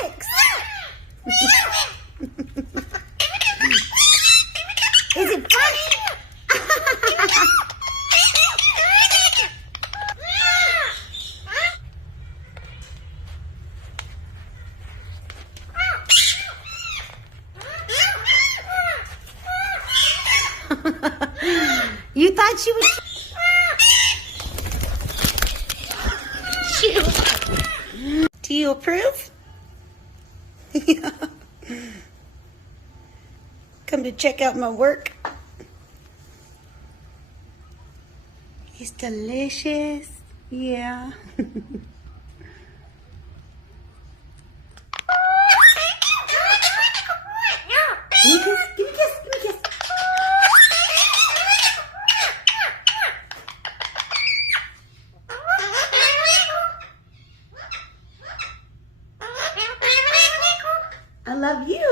tricks. Is it funny? You thought she was... Do you approve? Yeah. Come to check out my work. It's delicious. Yeah. Give me a kiss, give me a kiss, give me a kiss. I love you.